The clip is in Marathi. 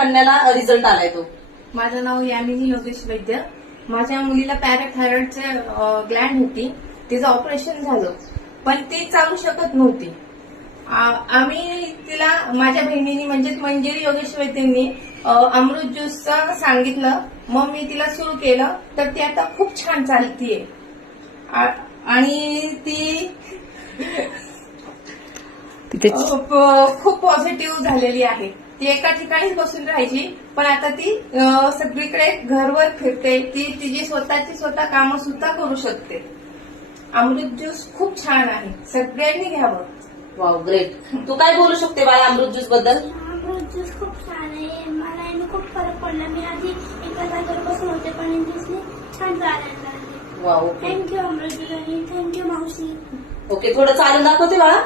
कन्याला रिझल्ट आलाय तो? माझं नाव यामिनी योगेश वैद्य. माझ्या मुलीला पॅराथायरॉइडचे ग्लँड होती, तिचं ऑपरेशन झालं, पण ती चालू शकत नव्हती. आम्ही तिला, माझ्या बहिणीनी म्हणजेच मंजिरी योगेश वैद्यांनी अमृत ज्यूसचं सांगितलं, मग मी तिला सुरू केलं, तर ती आता खूप छान चालतीये आणि ती खूप पॉझिटिव्ह झालेली आहे. ती एका ठिकाणीच बसून राहायची, पण आता ती सगळीकडे घरवर फिरते, ती तिची स्वतः कामं सुद्धा करू शकते. अमृत ज्यूस खूप छान आहे, सगळ्यांनी घ्यावं. Wow, great. तू काय बोलू शकते बाळा अमृत ज्यूस बद्दल? अमृत ज्यूस खूप छान आहे. मला याने खूप फरक पडला. मी आधी एका जागेवर बसून होते, पण या ज्यूसने छान चालायला लागले. वाव, थँक्यू अमृत ज्यूस आणि थँक्यू मावशी. ओके, थोडं चालून दाखवते बाळा.